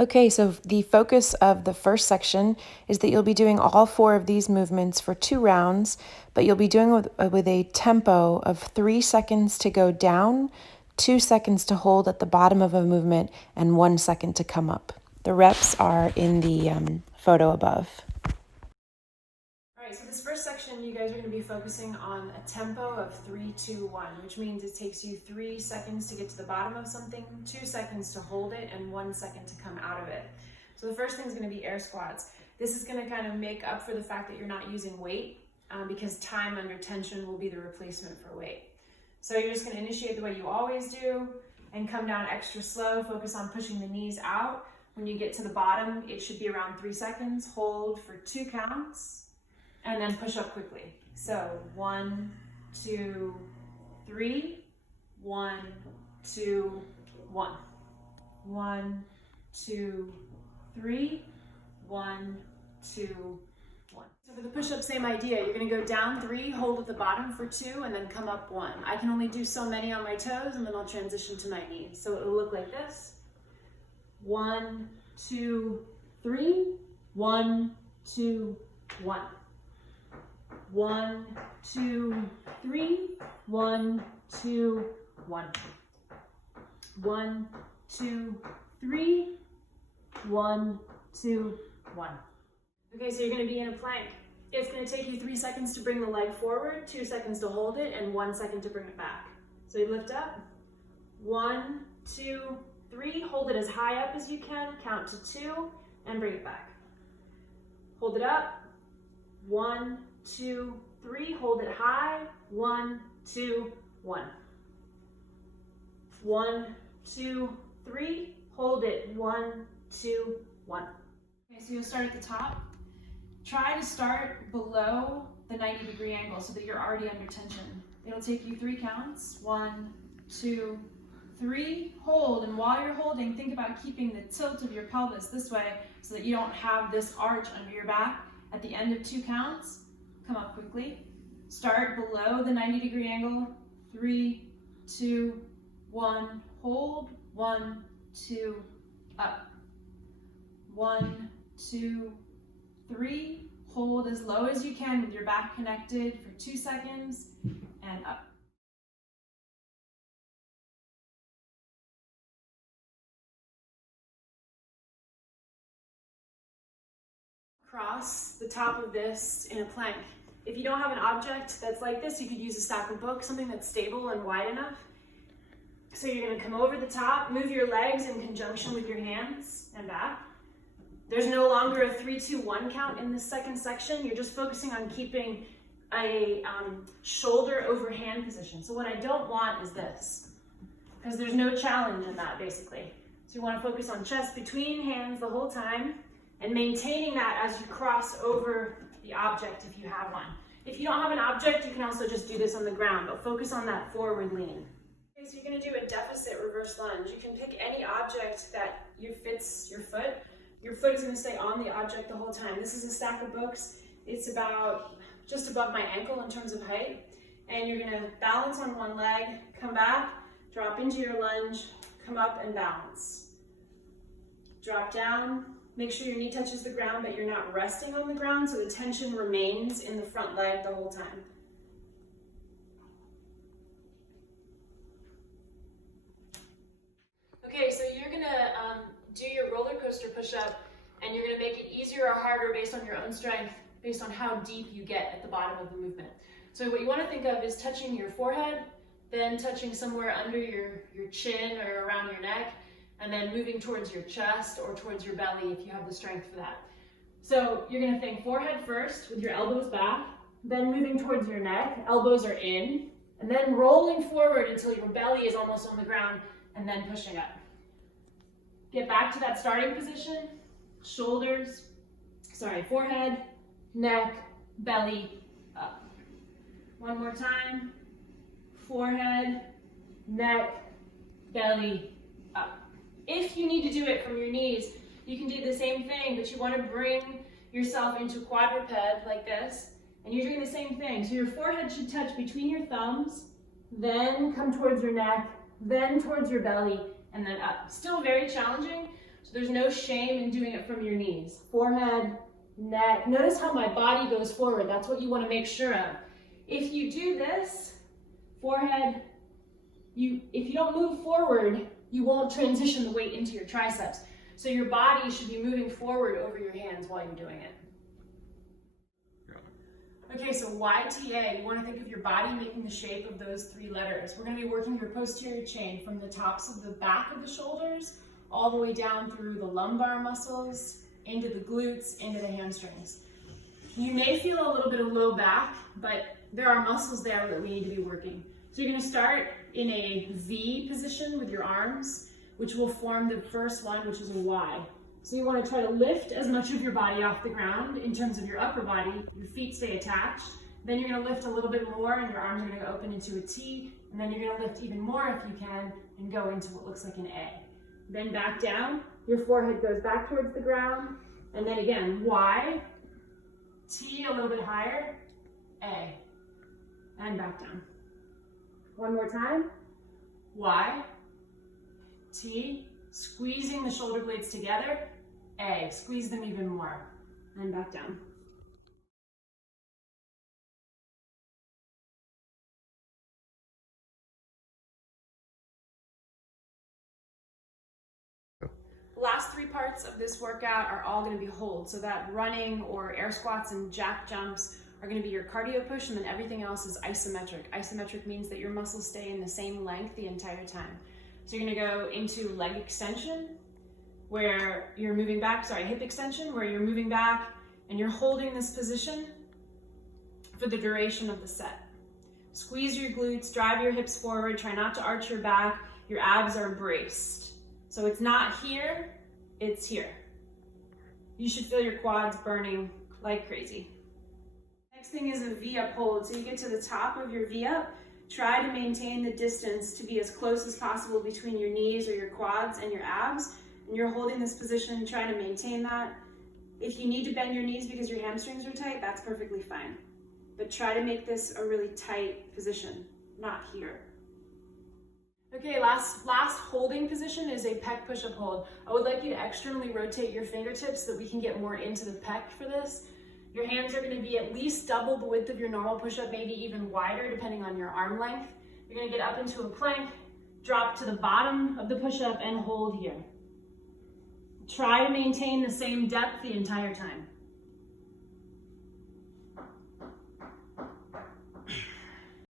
Okay, so the focus of the first section is that you'll be doing all 4 of these movements for 2 rounds, but you'll be doing with a tempo of 3 seconds to go down, 2 seconds to hold at the bottom of a movement, and 1 second to come up. The reps are in the photo above. Alright, so this first section you guys are going to be focusing on a tempo of 3, 2, 1, which means it takes you 3 seconds to get to the bottom of something, 2 seconds to hold it, and 1 second to come out of it. So the first thing is going to be air squats. This is going to kind of make up for the fact that you're not using weight because time under tension will be the replacement for weight. So you're just going to initiate the way you always do and come down extra slow. Focus on pushing the knees out. When you get to the bottom, it should be around 3 seconds. Hold for 2 counts. And then push up quickly. So 1, 2, 3, 1, 2, 1. 1, 2, 3, 1, 2, 1. So for the push-up, same idea. You're gonna go down 3, hold at the bottom for 2, and then come up 1. I can only do so many on my toes, and then I'll transition to my knees. So it'll look like this. 1, 2, 3, 1, 2, 1. 1, 2, 3, 1, 2, 1. 1, 2, 3, 1, 2, 1. Okay, so you're going to be in a plank. It's going to take you 3 seconds to bring the leg forward, 2 seconds to hold it, and 1 second to bring it back. So you lift up. 1, 2, 3. Hold it as high up as you can. Count to 2 and bring it back. Hold it up. 1, 2, 3, hold it high. 1, 2, 1. 1, 2, 3, hold it. 1, 2, 1. Okay, so you'll start at the top. Try to start below the 90-degree angle so that you're already under tension. It'll take you 3 counts. 1, 2, 3, hold, and while you're holding, think about keeping the tilt of your pelvis this way so that you don't have this arch under your back. At the end of 2 counts, come up quickly. Start below the 90-degree angle. 3, 2, 1. Hold. 1, 2, up. 1, 2, 3. Hold as low as you can with your back connected for 2 seconds and up. Cross the top of this in a plank. If you don't have an object that's like this, you could use a stack of books, something that's stable and wide enough. So you're going to come over the top, move your legs in conjunction with your hands and back. There's no longer a 3, 2, 1 count in this second section. You're just focusing on keeping a shoulder over hand position. So what I don't want is this, because there's no challenge in that basically. So you want to focus on chest between hands the whole time and maintaining that as you cross over the object if you have one. If you don't have an object, you can also just do this on the ground, but focus on that forward lean. Okay, so you're going to do a deficit reverse lunge. You can pick any object that fits your foot. Your foot is going to stay on the object the whole time. This is a stack of books. It's about just above my ankle in terms of height. And you're going to balance on one leg, come back, drop into your lunge, come up and balance. Drop down. Make sure your knee touches the ground, but you're not resting on the ground, so the tension remains in the front leg the whole time. Okay, so you're gonna do your roller coaster push-up, and you're gonna make it easier or harder based on your own strength, based on how deep you get at the bottom of the movement. So what you wanna think of is touching your forehead, then touching somewhere under your chin or around your neck, and then moving towards your chest or towards your belly if you have the strength for that. So you're going to think forehead first with your elbows back, then moving towards your neck, elbows are in, and then rolling forward until your belly is almost on the ground, and then pushing up. Get back to that starting position, forehead, neck, belly, up. One more time, forehead, neck, belly, up. If you need to do it from your knees, you can do the same thing, but you want to bring yourself into quadruped like this, and you're doing the same thing. So your forehead should touch between your thumbs, then come towards your neck, then towards your belly, and then up. Still very challenging, So there's no shame in doing it from your knees. Forehead, neck. Notice how my body goes forward. That's what you want to make sure of. If you do this, forehead, if you don't move forward, you won't transition the weight into your triceps. So your body should be moving forward over your hands while you're doing it. Okay, so YTA, you want to think of your body making the shape of those 3 letters. We're going to be working your posterior chain from the tops of the back of the shoulders all the way down through the lumbar muscles, into the glutes, into the hamstrings. You may feel a little bit of low back, but there are muscles there that we need to be working. So you're going to start in a V position with your arms, which will form the first one, which is a Y. So you want to try to lift as much of your body off the ground in terms of your upper body. Your feet stay attached. Then you're going to lift a little bit more and your arms are going to open into a T. And then you're going to lift even more if you can and go into what looks like an A. Then back down. Your forehead goes back towards the ground. And then again, Y, T a little bit higher, A. And back down. One more time. Y, T, squeezing the shoulder blades together, A, squeeze them even more, and back down. The last 3 parts of this workout are all going to be holds, so that running or air squats and jack jumps are going to be your cardio push, and then everything else is isometric. Isometric means that your muscles stay in the same length the entire time. So you're going to go into leg extension, where you're moving back, hip extension, where you're moving back and you're holding this position for the duration of the set. Squeeze your glutes, drive your hips forward, try not to arch your back, your abs are braced. So it's not here, it's here. You should feel your quads burning like crazy. Next thing is a V-up hold. So you get to the top of your V-up, try to maintain the distance to be as close as possible between your knees or your quads and your abs. And you're holding this position, trying to maintain that. If you need to bend your knees because your hamstrings are tight, that's perfectly fine. But try to make this a really tight position, not here. Okay, last holding position is a pec push-up hold. I would like you to externally rotate your fingertips so that we can get more into the pec for this. Your hands are going to be at least double the width of your normal push-up, maybe even wider depending on your arm length. You're going to get up into a plank, drop to the bottom of the push-up and hold here. Try to maintain the same depth the entire time.